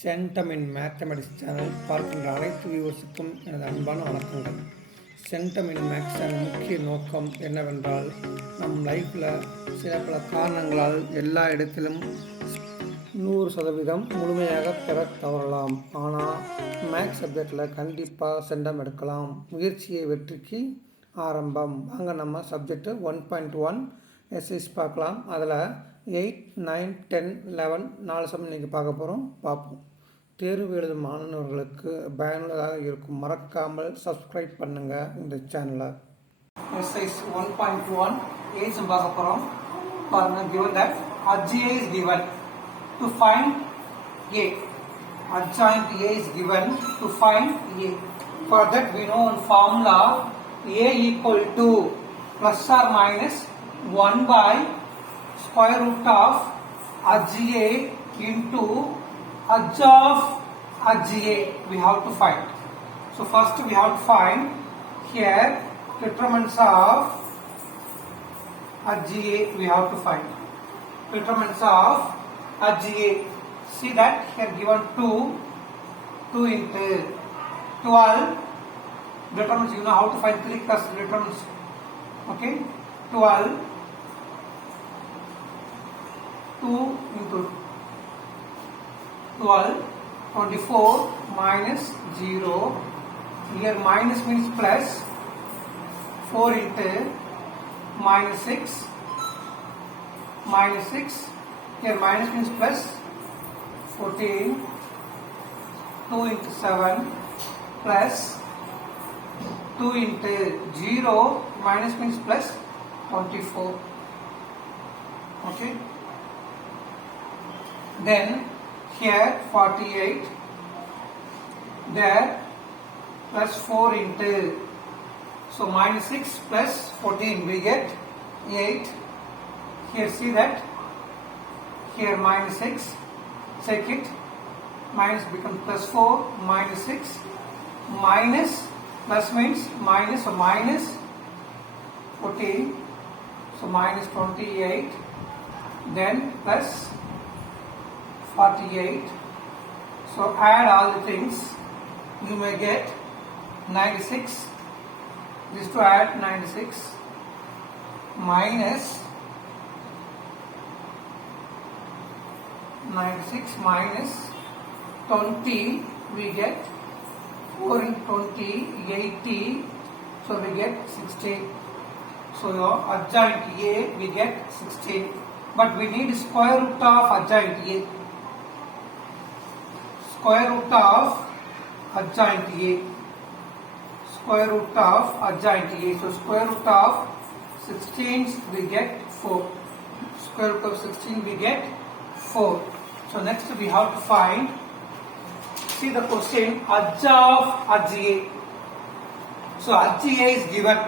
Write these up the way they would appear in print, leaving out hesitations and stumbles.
Centum இன் mathematics channel பார்க்கின்ற அனைத்து வியூவர்ஸுக்கும் எனது அன்பான வணக்கங்கள். சென்டம் இன் மேக்ஸ் சேனல் முக்கிய நோக்கம் என்னவென்றால், நம் லைஃப்பில் சில பல காரணங்களால் எல்லா இடத்திலும் 100% முழுமையாக பெற தவறலாம். ஆனால் மேக்ஸ் சப்ஜெக்டில் கண்டிப்பாக சென்டம் எடுக்கலாம். முயற்சியை வெற்றிக்கு ஆரம்பம். வாங்க நம்ம சப்ஜெக்டு 1.1 எஸ்ஐஸ் பார்க்கலாம். அதில் 8, 9, 10, 11 4 சம் இன்றைக்கி பார்ப்போம். தேர்வு எழுதும் மாணவர்களுக்கு பயனுள்ளதாக இருக்கும். மறக்காமல் சப்ஸ்கிரைப் பண்ணுங்கள் இந்த சேனலை. எஸ்ஐஸ் 1.1 ஏ சம் பார்க்க போகிறோம். பாருங்க, given that adjoint is given to find A. Adjoint A is given to find A. For that we know one formula, A equal to plus or minus 1 by square root of adjoint into adj of adjoint we have to find. So first we have to find here determinants of adjoint we have to find. Determinants of adjoint. See that here given 2 into 12 determinants. You know how to find 3 plus determinants. Okay, 12 2 into 12 24 minus 0. Here minus means plus. 4 into minus 6 minus 6. Here minus means plus. 14 2 into 7 plus 2 into 0 minus means plus 24. Okay, then here 48 there plus 4 into, so minus 6 plus 14 we get 8. Here see that here minus 6, check it, minus becomes plus 4 minus 6 minus plus means minus, so minus 14, so minus 28, then plus 48. So add all the things, you may get 96. This to add 96 minus 20 we get 4 into 20 80, so we get 16. So your adjoint A we get 16, but we need square root of adjoint A. Square root of adjoint A. Square root of adjoint A. So square root of 16 we get 4. Square root of 16 we get 4. So next we have to find, see the question, adj of adjoint. So adjoint is given.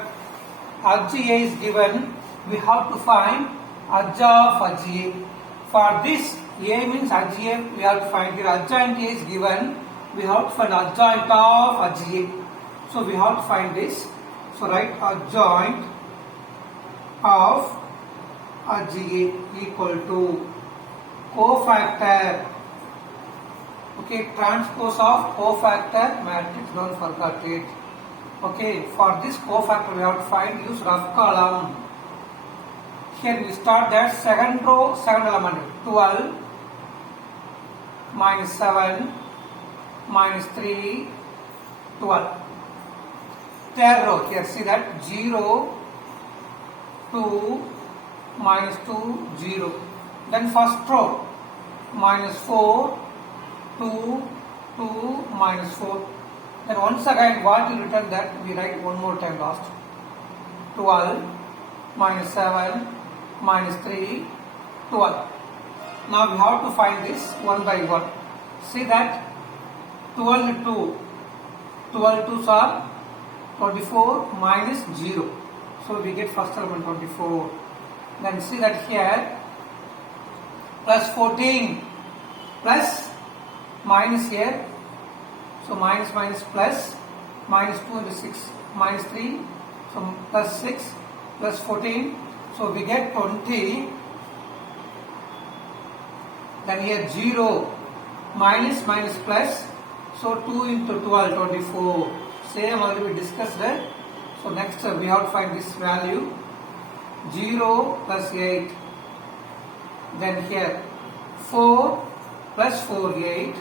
Adjoint is given. We have to find adj of adjoint. For this A means adjoint, we have to find here adjoint A is given. We have to find adjoint of adjoint. So we have to find this. So write adjoint of adjoint equal to cofactor. Okay, transpose of cofactor matrix. Don't forget it. Okay, for this cofactor we have to find, use rough column. Here we start that second row, second element 12 minus 7 minus 3 12. Third row, here see that 0 2 minus 2 0. Then first row minus 4 2 2 minus 4. Then once again what will return, that we write one more time last. 12 minus 7 minus 3 12. Now we have to find this one by one. See that 12 into 12 2s are 24 minus 0. So we get first element 24. Then see that here plus 14 plus minus here. So minus minus plus, minus 2 into 6 minus 3. So plus 6 plus 14. So we get 20. Then here 0 minus minus plus, so 2 into 12, 24. Same already we discussed. So next we have to find this value. 0 plus 8. Then here 4 plus 4, 8.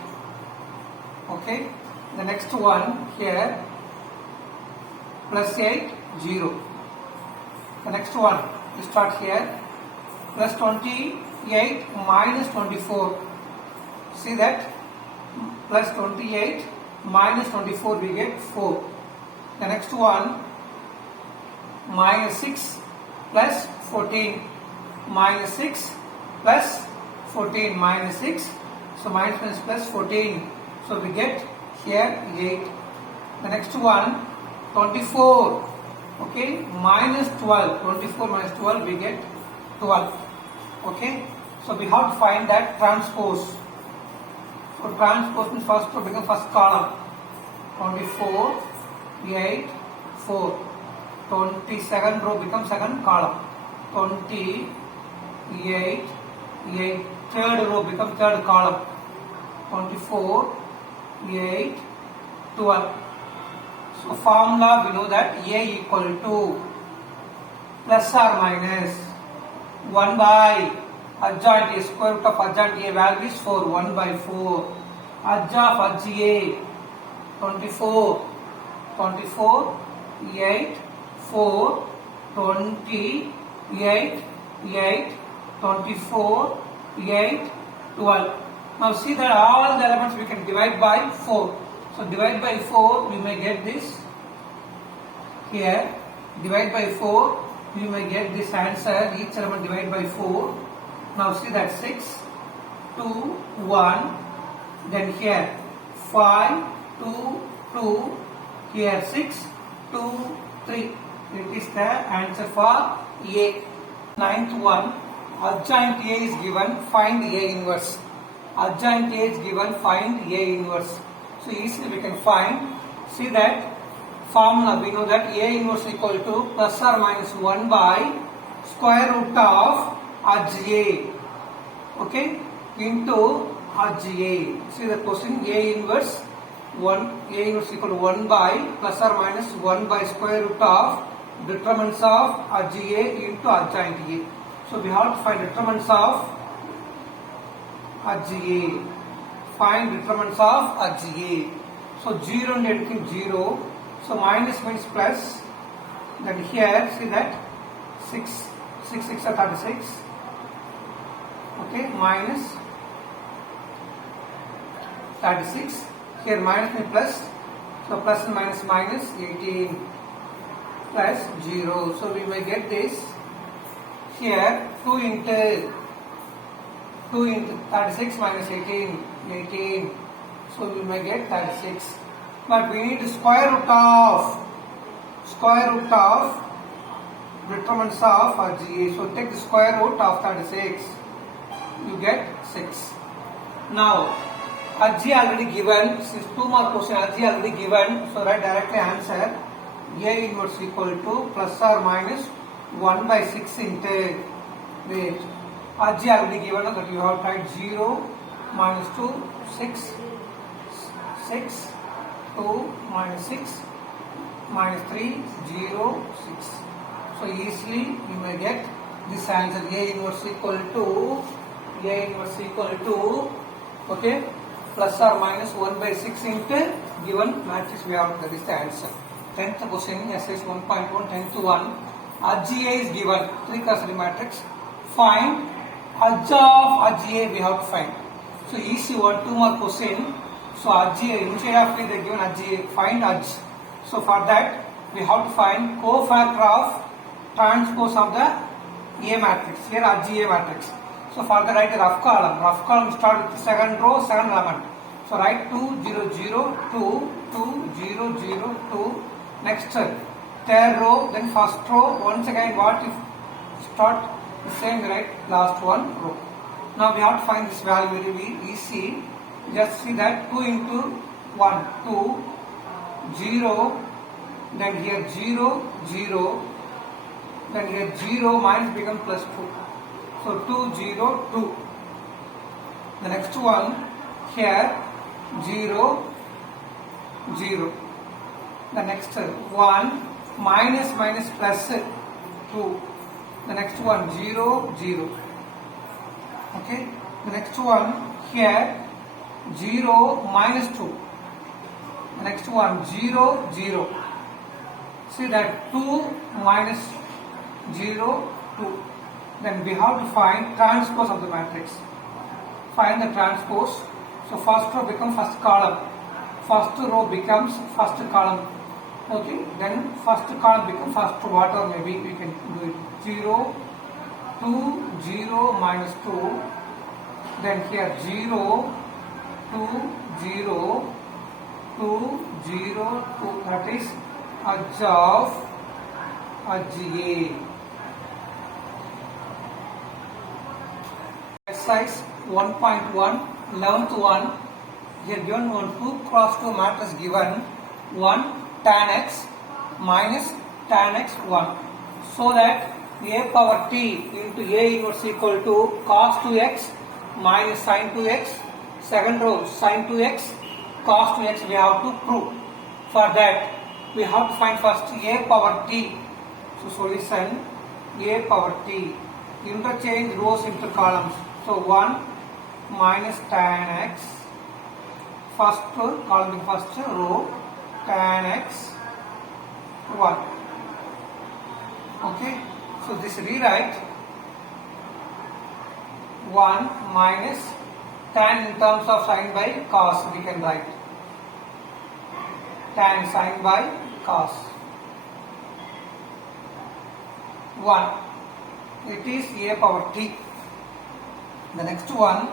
Okay. The next one here plus 8, 0. The next one we start here plus 28 minus 24. See that plus 28 minus 24 we get 4. The next one minus 6 plus 14, minus 6 plus 14, minus 6, so minus minus plus 14, so we get here 8. The next one 24, okay, minus 12, 24 minus 12 we get 12. Okay, so we have to find that transpose. So transpose means first to become first column. 24, 8, 4. 22nd row becomes second column. 28, 8. Third row becomes third column. 24, 8, 12. So formula we know that A equal to plus or minus 1 by adjoint A, square root of adjoint A value is 4, 1 by 4. Adj of adj A 24, 8, 4, 28, 8, 24, 8, 12. Now see that all the elements we can divide by 4. So divide by 4 we may get this here. Divide by 4 we may get this answer. Each element divide by 4. Now see that 6, 2, 1. Then here 5, 2, 2. Here 6, 2, 3. It is the answer for A. Ninth one. Adjoint A is given. Find A inverse. Adjoint A is given. Find A inverse. So easily we can find. See that formula. We know that A inverse equal to plus or minus 1 by square root of adj A. Okay. Into adj A. See the question. A inverse 1. A inverse equal to 1 by plus or minus 1 by square root of determinants of adj A into adjoint A. So we have to find determinants of adj A. Find determinants of adj A. So 0 and everything 0. So minus means plus. Then here see that 6, 6 are 36. Okay, minus 36. Here minus means plus. So plus and minus minus 18 plus 0. So we may get this. Here 2 into 36 minus 18, 18. So we may get 36. But we need square root of determinants of adj A. So take the square root of 36. You get 6. Now adj A already given. Since 2 more question adj A already given. So write directly answer. A inverse equal to plus or minus 1 by 6 into wait. Adj A already given, that you have tried 0, minus 2, 6, 6, 2, minus 6, minus 3, 0, 6. So easily you may get this answer. A inverse equal to okay, plus or minus 1 by 6 into given matrix we have. That is the answer. 10th question, exercise 1.1, 10th one. Adj A is given, 3 cross 3 matrix. Find adj of adj A we have to find. So easy one, 2 more question. So adj A, instead of A they given adj A, find adj. So for that we have to find cofactor of transpose of the A matrix. Here adj A matrix. So for the write the rough column. Rough column start with the second row, second element. So write 2, 0, 0, 2, 2, 0, 0, 2. Next third row, then first row. Once again, what if start the same, right? Last one row. Now we have to find this value very easy. Just see that 2 into 1, 2, 0. Then here 0, 0. Then here 0 minus become plus 2. So 2, 0, 2. The next one here 0, 0. The next 1 minus minus plus 2. The next one 0, 0. Okay. The next one here 0 minus 2. The next one 0, 0. See that 2 minus 0, 2. Then we have to find transpose of the matrix. Find the transpose. So first row becomes first column. First row becomes first column. Okay. Then first column becomes first whatever maybe we can do it. 0, 2, 0 minus 2. Then here 0, 2, 0, 2, 0, 2. That is edge of edge A. Exercise 1.1, 11th one. Here given one 2 cross 2 matrix given 1 tan x minus tan x 1. So that a power t into a inverse equal to cos 2x minus sin 2x. Second row sin 2x cos 2x we have to prove. For that we have to find first a power t. So solution a power t. Interchange rows into columns. So 1 minus tan x. First column first row tan x 1. Okay. So this rewrite 1 minus tan in terms of sin by cos we can write. Tan sin by cos 1. It is a power t. The next one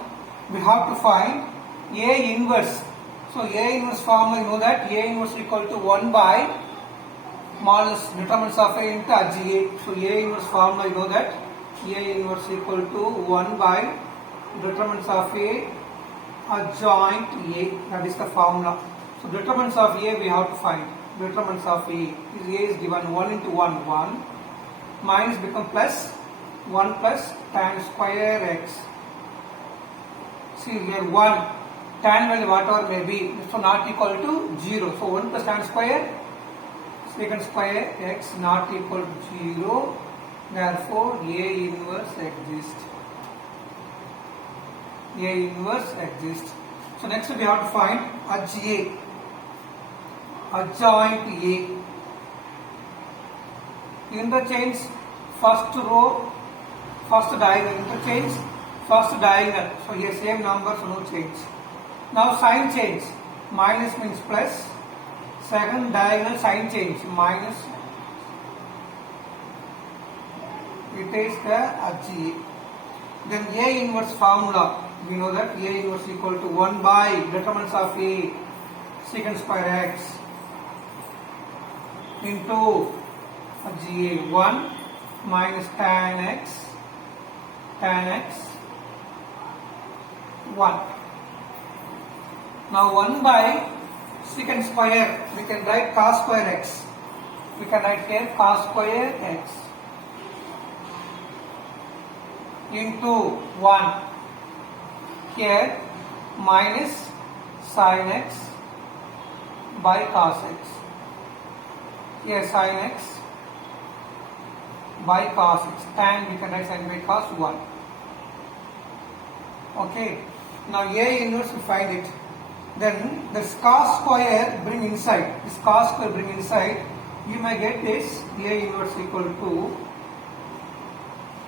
we have to find a inverse. So a inverse formula you know that a inverse equal to 1 by modulus determinants of a into edge A. So a inverse formula you know that a inverse equal to 1 by determinants of A adjoint A. That is the formula. So determinants of A we have to find. Determinants of A is given 1 into 1 1 minus become plus 1 plus tan square x. See here 1 tan value whatever may be, so not equal to 0. So 1 plus tan square secant square x not equal to 0. Therefore A inverse exists. A inverse exists. So next we have to find edge A. Adjoint A. Interchange first row, first diagonal. Interchange first diagonal. So here same number, so no change. Now sign change. Minus means plus. Second diagonal sign change. Minus. It is the edge A. Then A inverse formula. We know that A inverse equal to 1 by determinants of A secant square x into edge A 1 minus tan x 1. Now 1 by secant square we can write cos square x. We can write here cos square x into 1 here minus sin x by cos x. Here sin x by cos x. Tan we can write sin by cos 1. Okay. Now A inverse we find it. Then this cos square bring inside. This cos square bring inside. You may get this A inverse equal to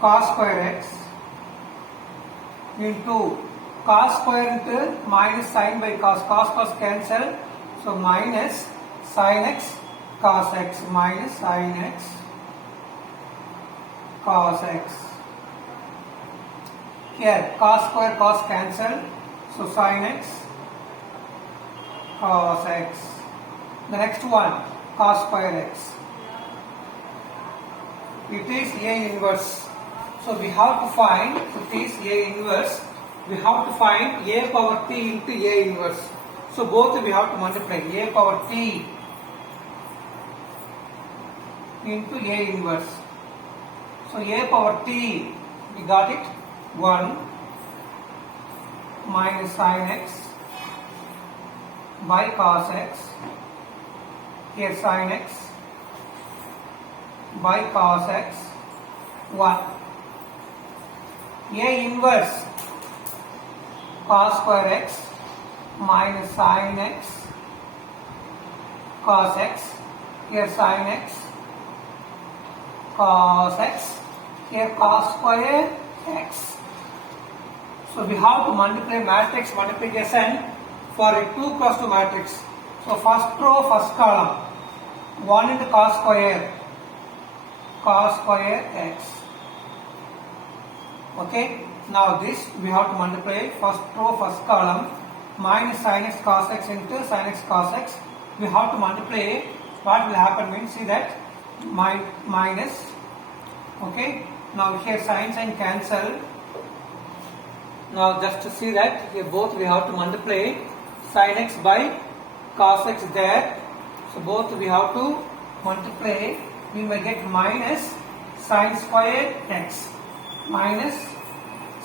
cos square x into cos square into minus sin by cos. Cos cancel. So minus sin x cos x minus sin x cos x. Here cos square cos cancel. So sin x cos x. The next one cos square x. It is A inverse. So we have to find, it is A inverse, we have to find A power t into A inverse. So both we have to multiply A power t into A inverse. So A power t, we got it 1 minus sin x by cos x, here sin x by cos x 1. A inverse cos square x minus sin x cos x, here sin x cos x, here cos square x. So we have to multiply matrix multiplication for a 2 cross 2 matrix. So first row, first column, 1 into cos square x. Okay, now this we have to multiply first row, first column, minus sin x cos x into sin x cos x. We have to multiply. What will happen means, see that minus. Okay, now here sin cancel. Now just to see that here both we have to multiply sin x by cos x there. So both we have to multiply. We may get minus sin square x minus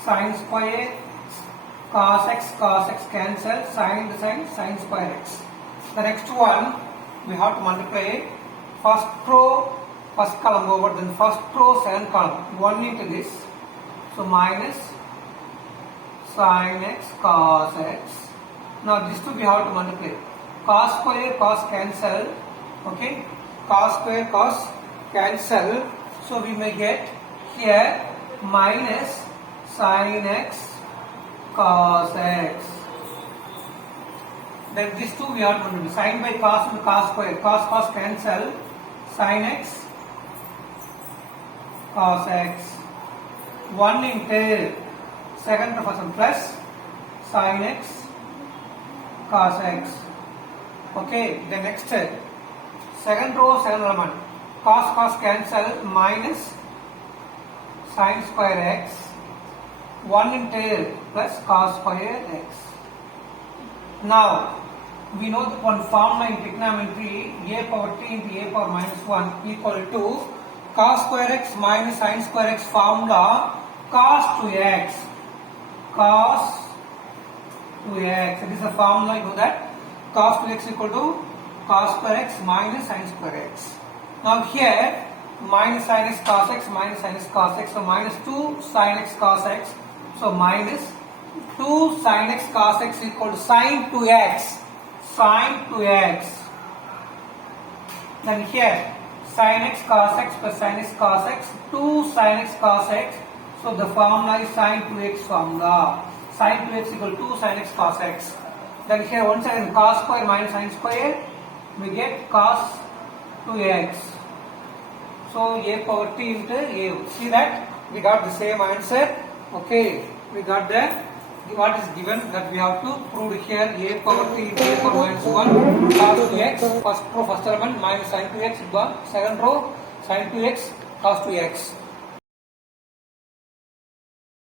sin square x cos x cancel, sin square x. The next one we have to multiply first row first column over, then first row second column, 1 into this. So minus sin x cos x. Now these two we have to multiply. Cos square cos cancel. Okay, cos square cos cancel. So we may get here minus sin x cos x. Then these two we have to multiply. Sin by cos and cos square. Cos cancel. Sin x cos x. 1 into second person plus sin x cos x. Okay, the next second row second element, cos cancel, minus sin square x, 1 into plus cos square x. Now we know that one formula in trigonometry, a power t into a power minus 1 equal to cos square x minus sin square x formula, cos 2x. Cos 2x. It is a formula, you know that. Cos 2x equal to cos square x minus sin square x. Now here minus sin x cos x minus sin x cos x. So minus 2 sin x cos x. So minus 2 sin x cos x equal to sin 2x. Sin 2x. Then here sin x cos x plus sin x cos x, 2 sin x cos x. So the formula is sin 2x formula. Sin 2x equal to sin x cos x. Then here once again cos square minus sin square, we get cos 2x. So a power t into a. See that we got the same answer. Okay, we got the what is given that we have to prove here. A power t into a power minus 1 cos 2x. First row first element minus sin 2x. Second row sin 2x cos 2x.